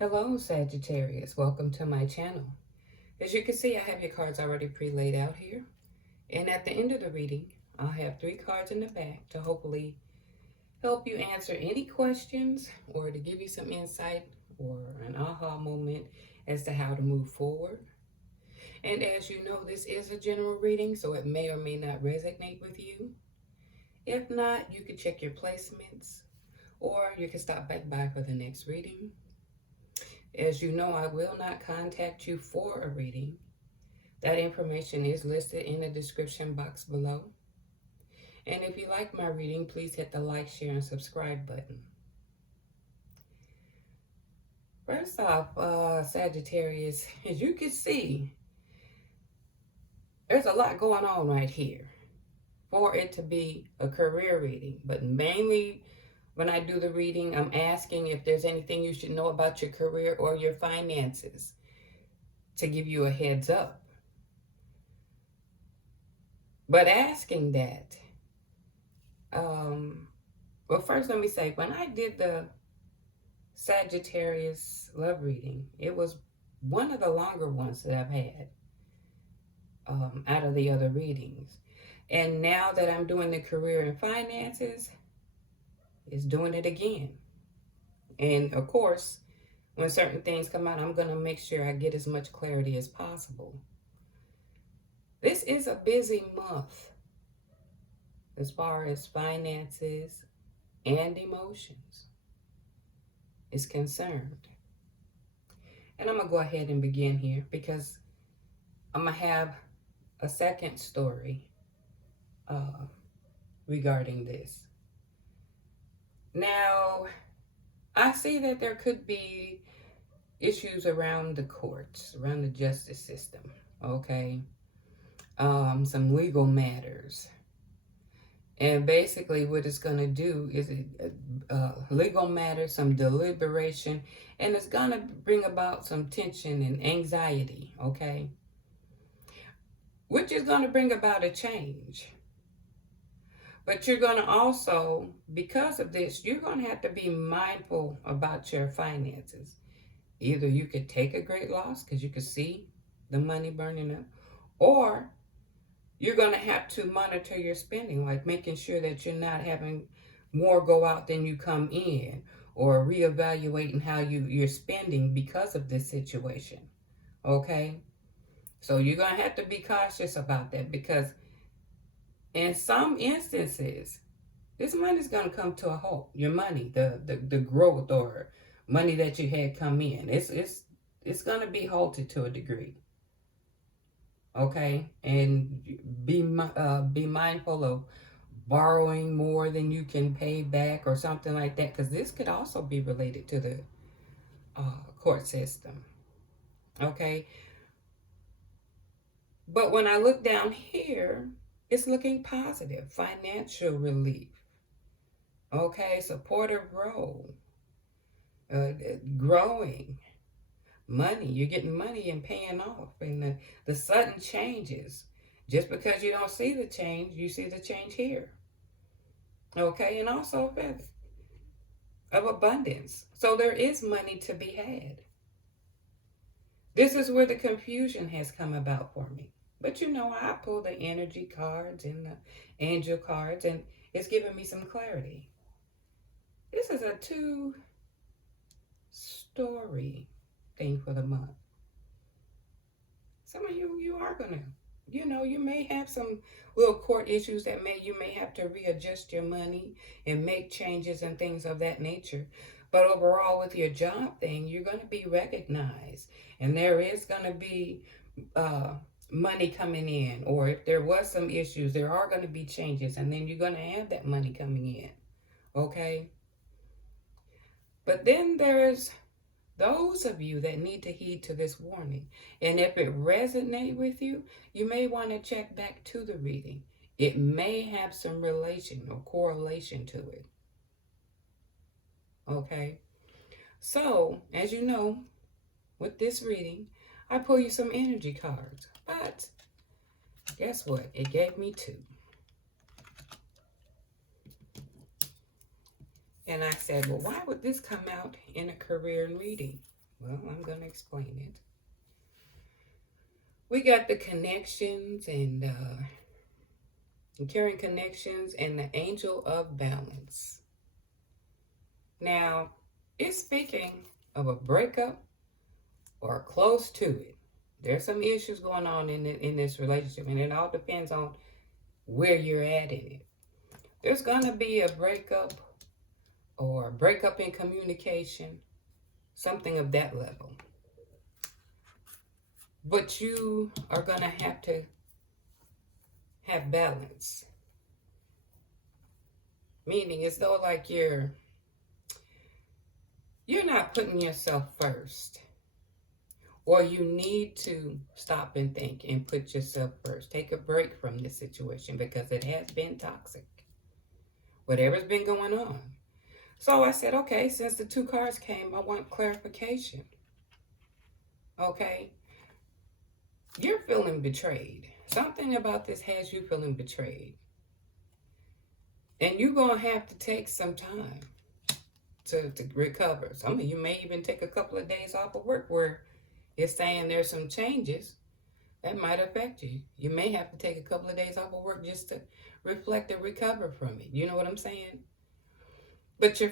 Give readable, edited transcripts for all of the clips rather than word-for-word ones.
Hello, Sagittarius. Welcome to my channel. As you can see, I have your cards already pre-laid out here. And at the end of the reading, I'll have 3 cards in the back to hopefully help you answer any questions or to give you some insight or an aha moment as to how to move forward. And as you know, this is a general reading, so it may or may not resonate with you. If not, you can check your placements or you can stop back by for the next reading. As you know, I will not contact you for a reading. That information is listed in the description box below. And if you like my reading, please hit the like, share, and subscribe button. First off, Sagittarius, as you can see, there's a lot going on right here for it to be a career reading. But mainly when I do the reading, I'm asking if there's anything you should know about your career or your finances to give you a heads up. But asking that, well, first let me say, when I did the Sagittarius love reading, it was one of the longer ones that I've had out of the other readings. And now that I'm doing the career and finances, it's doing it again. And of course, when certain things come out, I'm going to make sure I get as much clarity as possible. This is a busy month as far as finances and emotions is concerned. And I'm going to go ahead and begin here because I'm going to have a second story regarding this. Now, I see that there could be issues around the courts, around the justice system, okay? Some legal matters. And basically what it's going to do is legal matters, some deliberation, and it's going to bring about some tension and anxiety, okay? Which is going to bring about a change. But you're going to also, because of this, you're going to have to be mindful about your finances. Either you could take a great loss because you could see the money burning up, or you're going to have to monitor your spending, like making sure that you're not having more go out than you come in, or reevaluating how you're spending because of this situation, okay? So you're going to have to be cautious about that because in some instances, this money is going to come to a halt. Your money, the growth or money that you had come in, it's going to be halted to a degree. Okay, and be mindful of borrowing more than you can pay back or something like that, because this could also be related to the court system. Okay, but when I look down here, it's looking positive. Financial relief. Okay, supportive role. Growing. Money. You're getting money and paying off. And the sudden changes. Just because you don't see the change, you see the change here. Okay, and also of abundance. So there is money to be had. This is where the confusion has come about for me. But you know, I pull the energy cards and the angel cards, and it's giving me some clarity. This is a 2-story thing for the month. Some of you are going to, you know, you may have some little court issues that you may have to readjust your money and make changes and things of that nature. But overall, with your job thing, you're going to be recognized. And there is going to be money coming in. Or if there was some issues, there are going to be changes. And then you're going to have that money coming in. Okay? But then there's those of you that need to heed to this warning. And if it resonates with you, you may want to check back to the reading. It may have some relation or correlation to it. Okay? So, as you know, with this reading, I pull you some energy cards. But guess what? It gave me 2. And I said, well, why would this come out in a career reading? Well, I'm going to explain it. We got the connections and carrying connections and the angel of balance. Now, it's speaking of a breakup or close to it. There's some issues going on in this relationship, and it all depends on where you're at in it. There's going to be a breakup or a breakup in communication, something of that level. But you are going to have balance. Meaning it's though like you're not putting yourself first. Or you need to stop and think and put yourself first. Take a break from this situation because it has been toxic. Whatever's been going on. So I said, okay, since the 2 cards came, I want clarification. Okay? You're feeling betrayed. Something about this has you feeling betrayed. And you're going to have to take some time to recover. Some of you may even take a couple of days off of work where it's saying there's some changes that might affect you. You may have to take a couple of days off of work just to reflect and recover from it. You know what I'm saying? But it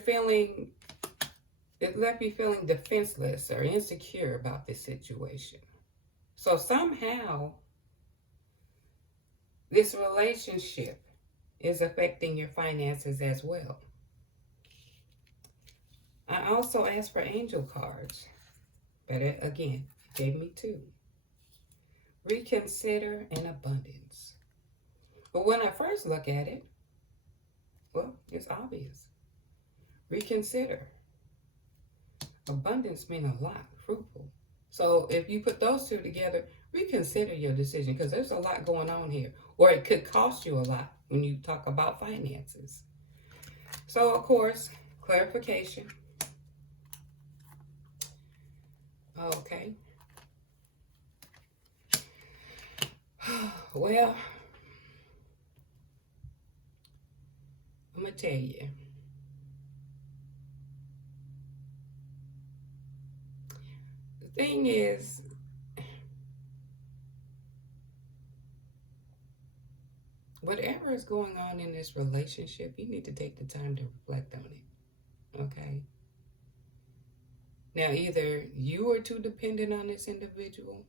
left you feeling defenseless or insecure about this situation. So somehow, this relationship is affecting your finances as well. I also asked for angel cards, but again, it gave me 2. Reconsider and abundance. But when I first look at it, well, it's obvious. Reconsider. Abundance means a lot, fruitful. So if you put those 2 together, reconsider your decision because there's a lot going on here. Or it could cost you a lot when you talk about finances. So, of course, clarification. Okay. Well, I'm going to tell you. The thing is, whatever is going on in this relationship, you need to take the time to reflect on it. Okay? Now, either you are too dependent on this individual,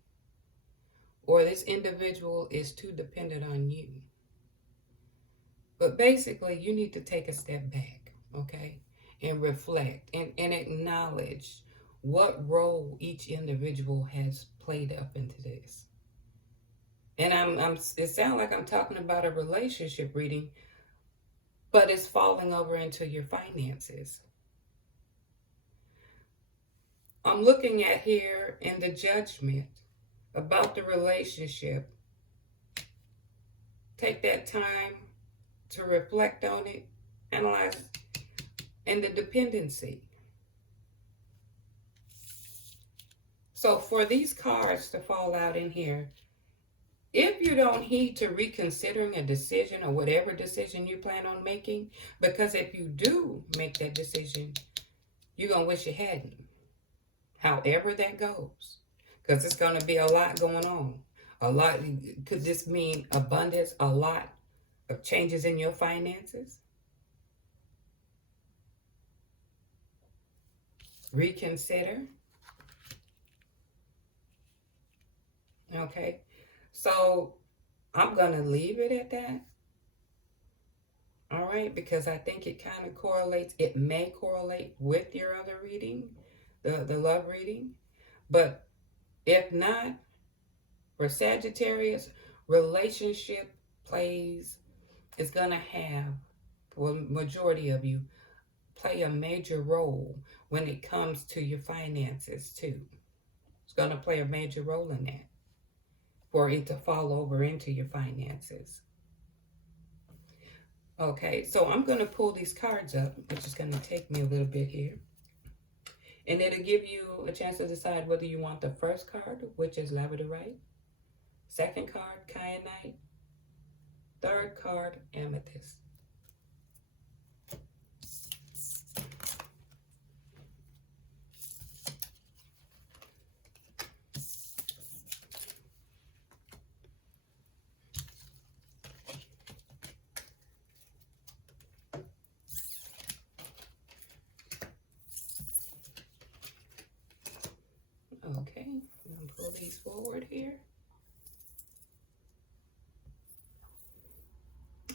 or this individual is too dependent on you. But basically, you need to take a step back, okay? And reflect and acknowledge what role each individual has played up into this. And it sounds like I'm talking about a relationship reading, but it's falling over into your finances. I'm looking at here in the judgment about the relationship. Take that time to reflect on it, analyze, and the dependency. So for these cards to fall out in here, if you don't heed to reconsidering a decision or whatever decision you plan on making, because if you do make that decision, you're going to wish you hadn't. However that goes, because it's going to be a lot going on. A lot, could this mean abundance, a lot of changes in your finances? Reconsider. Okay, so I'm going to leave it at that. All right, because I think it kind of correlates. It may correlate with your other reading, the love reading. But if not, for Sagittarius, relationship is going to have, for the majority of you, play a major role when it comes to your finances too. It's going to play a major role in that for it to fall over into your finances. Okay, so I'm going to pull these cards up, which is going to take me a little bit here. And it'll give you a chance to decide whether you want the first card, which is Labradorite. Second card, Kyanite. Third card, Amethyst. pull these forward here.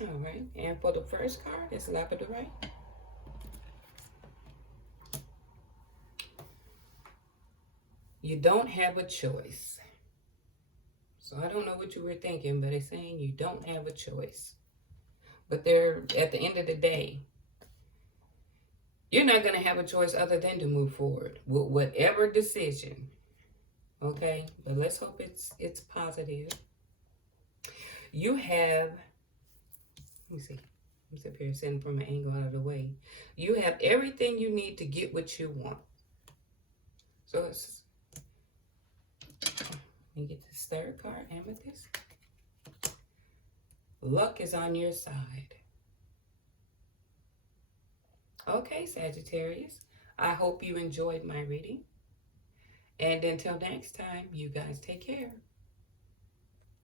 All right, and for the first card, it's Labradorite. You don't have a choice. So I don't know what you were thinking, but it's saying you don't have a choice. But at the end of the day, you're not going to have a choice other than to move forward with whatever decision. Okay, but let's hope it's positive. You have, let me see. I'm up here sitting from an angle out of the way. You have everything you need to get what you want. So it's, let me get this third card, Amethyst. Luck is on your side. Okay, Sagittarius, I hope you enjoyed my reading. And until next time, you guys take care.